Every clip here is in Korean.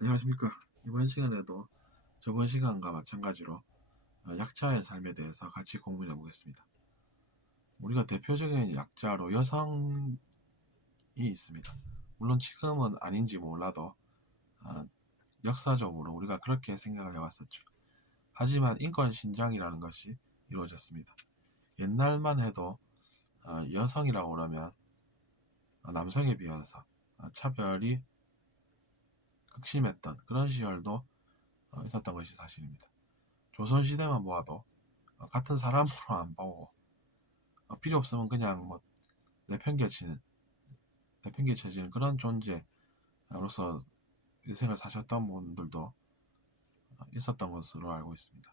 안녕하십니까. 이번 시간에도 저번 시간과 마찬가지로 약자의 삶에 대해서 같이 공부해 보겠습니다. 우리가 대표적인 약자로 여성이 있습니다. 물론 지금은 아닌지 몰라도 어, 역사적으로 우리가 그렇게 생각을 해왔었죠. 하지만 인권 신장이라는 것이 이루어졌습니다. 옛날만 해도 여성이라고 그러면 남성에 비해서 차별이 극심했던 그런 시절도 있었던 것이 사실입니다. 조선시대만 보아도 같은 사람으로 안 보고 필요 없으면 그냥 뭐 내팽개치는 내팽개쳐지는 그런 존재로서 인생을 사셨던 분들도 있었던 것으로 알고 있습니다.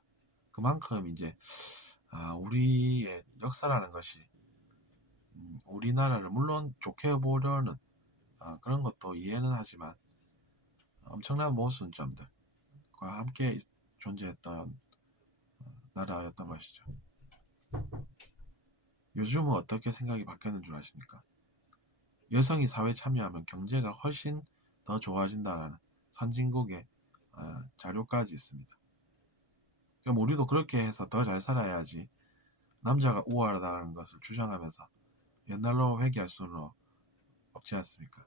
그만큼 이제 우리의 역사라는 것이 우리나라를 물론 좋게 보려는 그런 것도 이해는 하지만 엄청난 모순점들과 함께 존재했던 나라였던 것이죠. 요즘은 어떻게 생각이 바뀌었는 줄 아십니까? 여성이 사회에 참여하면 경제가 훨씬 더 좋아진다는 선진국의 자료까지 있습니다. 그럼 우리도 그렇게 해서 더 잘 살아야지 남자가 우월하다는 것을 주장하면서 옛날로 회귀할 수는 없지 않습니까?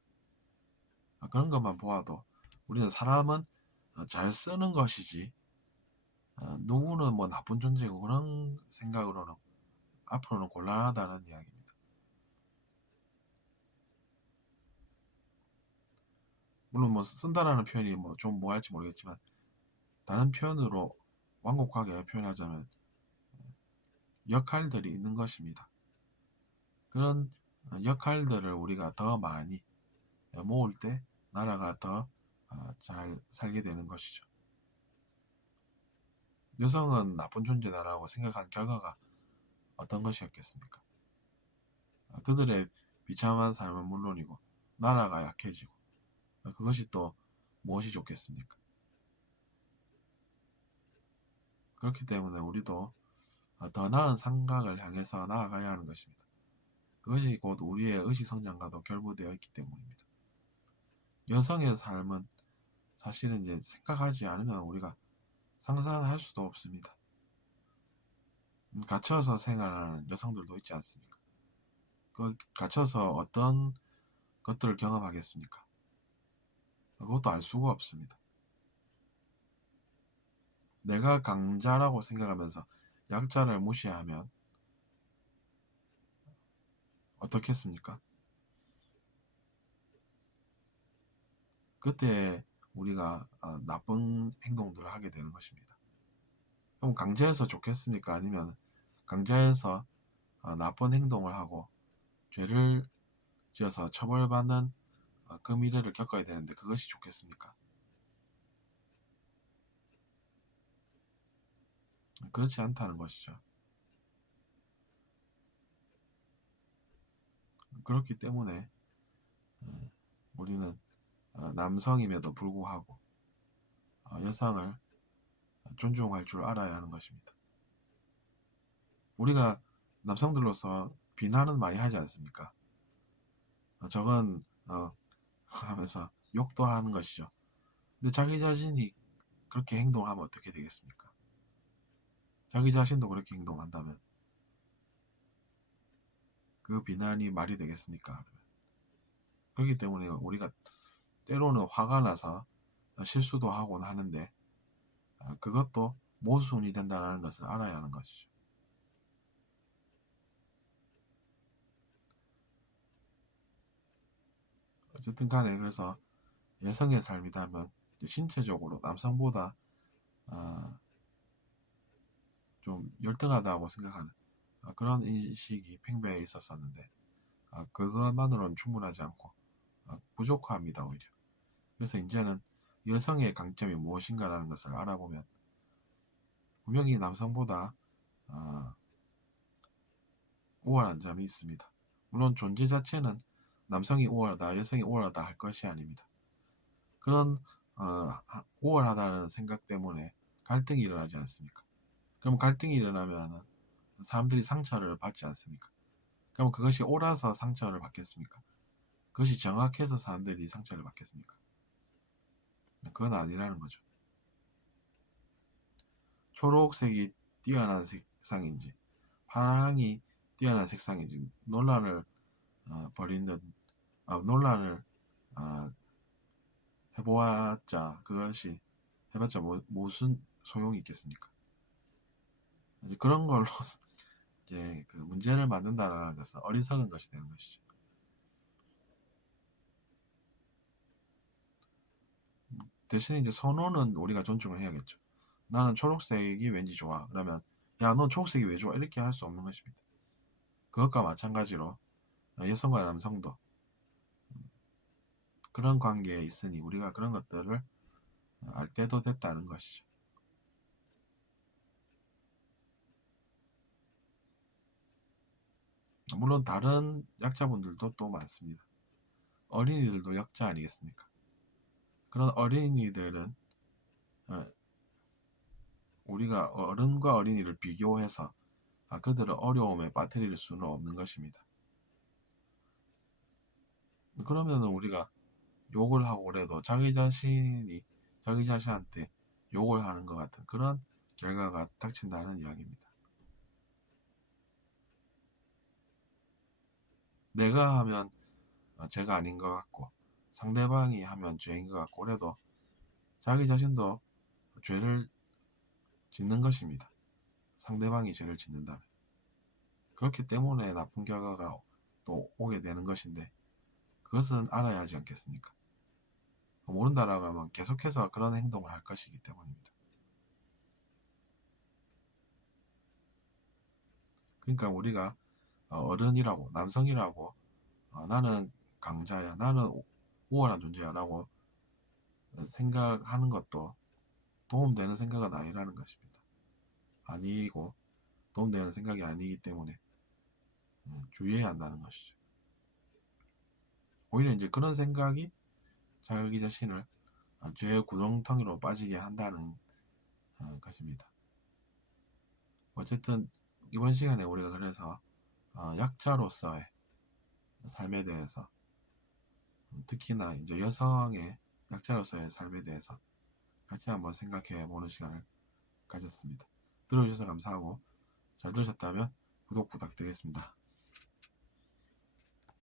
그런 것만 보아도 우리는 사람은 잘 쓰는 것이지 누구는 뭐 나쁜 존재고 그런 생각으로는 앞으로는 곤란하다는 이야기입니다. 물론 뭐 쓴다라는 표현이 뭐 좀 뭐할지 모르겠지만 다른 표현으로 완곡하게 표현하자면 역할들이 있는 것입니다. 그런 역할들을 우리가 더 많이 모을 때 나라가 더 잘 살게 되는 것이죠. 여성은 나쁜 존재다라고 생각한 결과가 어떤 것이었겠습니까? 그들의 비참한 삶은 물론이고 나라가 약해지고 그것이 또 무엇이 좋겠습니까? 그렇기 때문에 우리도 더 나은 생각을 향해서 나아가야 하는 것입니다. 그것이 곧 우리의 의식성장과도 결부되어 있기 때문입니다. 여성의 삶은 사실은 이제 생각하지 않으면 우리가 상상할 수도 없습니다. 갇혀서 생활하는 여성들도 있지 않습니까? 그 갇혀서 어떤 것들을 경험하겠습니까? 그것도 알 수가 없습니다. 내가 강자라고 생각하면서 약자를 무시하면 어떻겠습니까? 그때 우리가 나쁜 행동들을 하게 되는 것입니다. 그럼 강제해서 좋겠습니까? 아니면 강제해서 나쁜 행동을 하고 죄를 지어서 처벌받는 그 미래를 겪어야 되는데 그것이 좋겠습니까? 그렇지 않다는 것이죠. 그렇기 때문에 우리는 남성임에도 불구하고 여성을 존중할 줄 알아야 하는 것입니다. 우리가 남성들로서 비난은 많이 하지 않습니까? 저건 하면서 욕도 하는 것이죠. 근데 자기 자신이 그렇게 행동하면 어떻게 되겠습니까? 자기 자신도 그렇게 행동한다면 그 비난이 말이 되겠습니까? 그렇기 때문에 우리가 때로는 화가 나서 실수도 하곤 하는데 그것도 모순이 된다는 것을 알아야 하는 것이죠. 어쨌든 간에 그래서 여성의 삶이라면 신체적으로 남성보다 좀 열등하다고 생각하는 그런 인식이 팽배해 있었었는데 그것만으로는 충분하지 않고 부족합니다 오히려. 그래서 이제는 여성의 강점이 무엇인가라는 것을 알아보면 분명히 남성보다 우월한 점이 있습니다. 물론 존재 자체는 남성이 우월하다, 여성이 우월하다 할 것이 아닙니다. 그런 우월하다는 생각 때문에 갈등이 일어나지 않습니까? 그럼 갈등이 일어나면 사람들이 상처를 받지 않습니까? 그럼 그것이 옳아서 상처를 받겠습니까? 그것이 정확해서 사람들이 상처를 받겠습니까? 그건 아니라는 거죠. 초록색이 뛰어난 색상인지 파랑이 뛰어난 색상인지 논란을 벌이는 논란을 어, 해보았자 그것이 해봤자 무슨 소용이 있겠습니까? 이제 그런 걸로 이제 그 문제를 만든다는 것은 어리석은 것이 되는 것이죠. 대신에 이제 선호는 우리가 존중을 해야겠죠. 나는 초록색이 왠지 좋아. 그러면 야, 넌 초록색이 왜 좋아? 이렇게 할 수 없는 것입니다. 그것과 마찬가지로 여성과 남성도 그런 관계에 있으니 우리가 그런 것들을 알 때도 됐다는 것이죠. 물론 다른 약자분들도 또 많습니다. 어린이들도 약자 아니겠습니까? 그런 어린이들은 어, 우리가 어른과 어린이를 비교해서 그들을 어려움에 빠뜨릴 수는 없는 것입니다. 그러면 우리가 욕을 하고 그래도 자기 자신이 자기 자신한테 욕을 하는 것 같은 그런 결과가 닥친다는 이야기입니다. 내가 하면 죄가 아닌 것 같고 상대방이 하면 죄인 것 같고 그래도 자기 자신도 죄를 짓는 것입니다. 상대방이 죄를 짓는다면. 그렇기 때문에 나쁜 결과가 또 오게 되는 것인데 그것은 알아야 하지 않겠습니까? 모른다라고 하면 계속해서 그런 행동을 할 것이기 때문입니다. 그러니까 우리가 어른이라고 남성이라고 나는 강자야 나는 우월한 존재야 라고 생각하는 것도 도움되는 생각은 아니라는 것입니다. 아니고 도움되는 생각이 아니기 때문에 주의해야 한다는 것이죠. 오히려 이제 그런 생각이 자기 자신을 죄의 구렁텅이로 빠지게 한다는 것입니다. 어쨌든 이번 시간에 우리가 그래서 약자로서의 삶에 대해서 특히나 이제 여성의 약자로서의 삶에 대해서 같이 한번 생각해 보는 시간을 가졌습니다. 들어주셔서 감사하고 잘 들으셨다면 구독 부탁드리겠습니다.